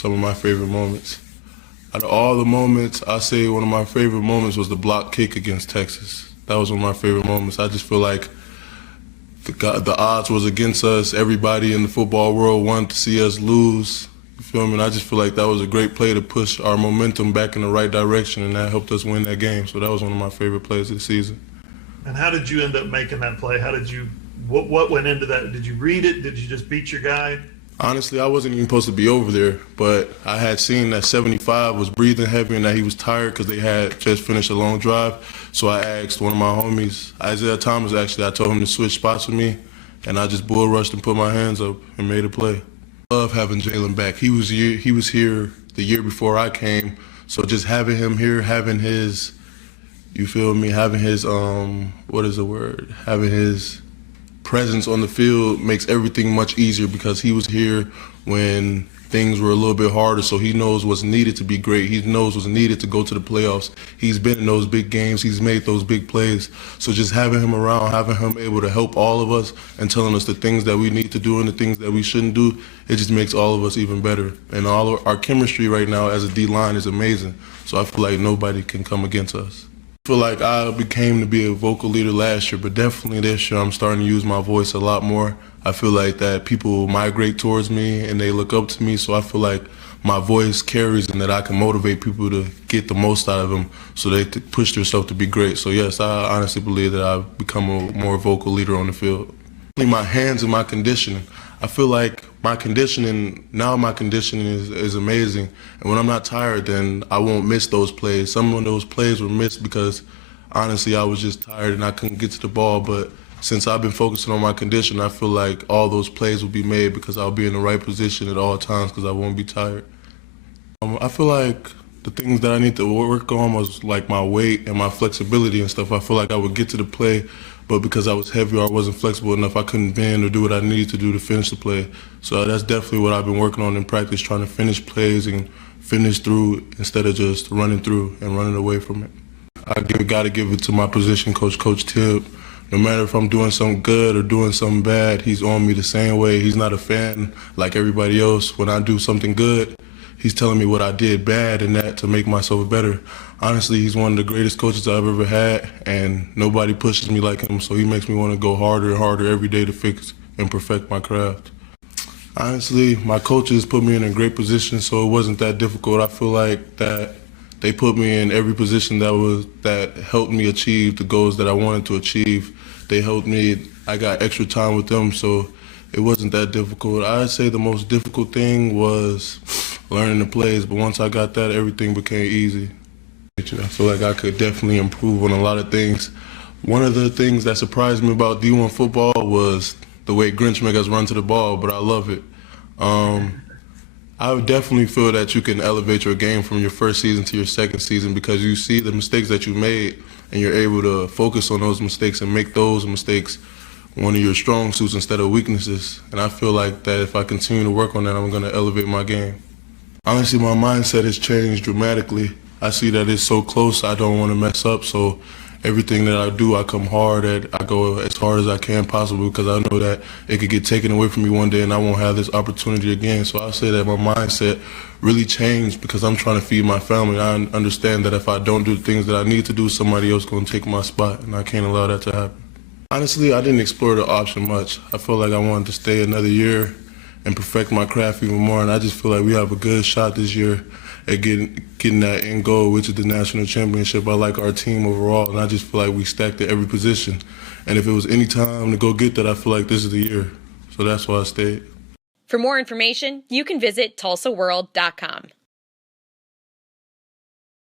some of my favorite moments. Out of all the moments, I say one of my favorite moments was the block kick against Texas. That was one of my favorite moments. I just feel like the odds was against us. Everybody in the football world wanted to see us lose. You feel me? And I just feel like that was a great play to push our momentum back in the right direction, and that helped us win that game. So that was one of my favorite plays of the season. And how did you end up making that play? What went into that? Did you read it? Did you just beat your guy? Honestly, I wasn't even supposed to be over there, but I had seen that 75 was breathing heavy and that he was tired because they had just finished a long drive. So I asked one of my homies, Isaiah Thomas, actually, I told him to switch spots with me, and I just bull rushed and put my hands up and made a play. I love having Jalen back. He was here the year before I came, so just having him here, having his, you feel me, having his, having his presence on the field makes everything much easier because he was here when things were a little bit harder, so he knows what's needed to be great. He knows what's needed to go to the playoffs. He's been in those big games. He's made those big plays. So just having him around, having him able to help all of us and telling us the things that we need to do and the things that we shouldn't do, it just makes all of us even better. And all of our chemistry right now as a D-line is amazing. So I feel like nobody can come against us. I feel like I became to be a vocal leader last year, but definitely this year I'm starting to use my voice a lot more. I feel like that people migrate towards me and they look up to me, so I feel like my voice carries and that I can motivate people to get the most out of them so they push themselves to be great. So yes, I honestly believe that I've become a more vocal leader on the field. My hands and my conditioning. I feel like my conditioning is amazing. And when I'm not tired, then I won't miss those plays. Some of those plays were missed because, honestly, I was just tired and I couldn't get to the ball. But since I've been focusing on my condition, I feel like all those plays will be made because I'll be in the right position at all times because I won't be tired. I feel like the things that I need to work on was like my weight and my flexibility and stuff. I feel like I would get to the play, but because I was heavy or I wasn't flexible enough, I couldn't bend or do what I needed to do to finish the play. So that's definitely what I've been working on in practice, trying to finish plays and finish through instead of just running through and running away from it. I got to give it to my position coach, Coach Tibb. No matter if I'm doing something good or doing something bad, he's on me the same way. He's not a fan like everybody else. When I do something good, he's telling me what I did bad and that to make myself better. Honestly, he's one of the greatest coaches I've ever had, and nobody pushes me like him, so he makes me want to go harder and harder every day to fix and perfect my craft. Honestly, my coaches put me in a great position, so it wasn't that difficult. I feel like that they put me in every position that helped me achieve the goals that I wanted to achieve. They helped me. I got extra time with them, so it wasn't that difficult. I'd say the most difficult thing was learning the plays, but once I got that, everything became easy. I feel like I could definitely improve on a lot of things. One of the things that surprised me about D1 football was the way Grinch make us run to the ball, but I love it. I would definitely feel that you can elevate your game from your first season to your second season because you see the mistakes that you made and you're able to focus on those mistakes and make those mistakes one of your strong suits instead of weaknesses. And I feel like that if I continue to work on that, I'm going to elevate my game. Honestly, my mindset has changed dramatically. I see that it's so close, I don't want to mess up, so everything that I do, I come hard at. I go as hard as I can possible because I know that it could get taken away from me one day and I won't have this opportunity again. So I say that my mindset really changed because I'm trying to feed my family. I understand that if I don't do the things that I need to do, somebody else is going to take my spot, and I can't allow that to happen. Honestly, I didn't explore the option much. I felt like I wanted to stay another year and perfect my craft even more, and I just feel like we have a good shot this year at getting that end goal, which is the national championship. I like our team overall, and I just feel like we stacked at every position. And if it was any time to go get that, I feel like this is the year. So that's why I stayed. For more information, you can visit TulsaWorld.com.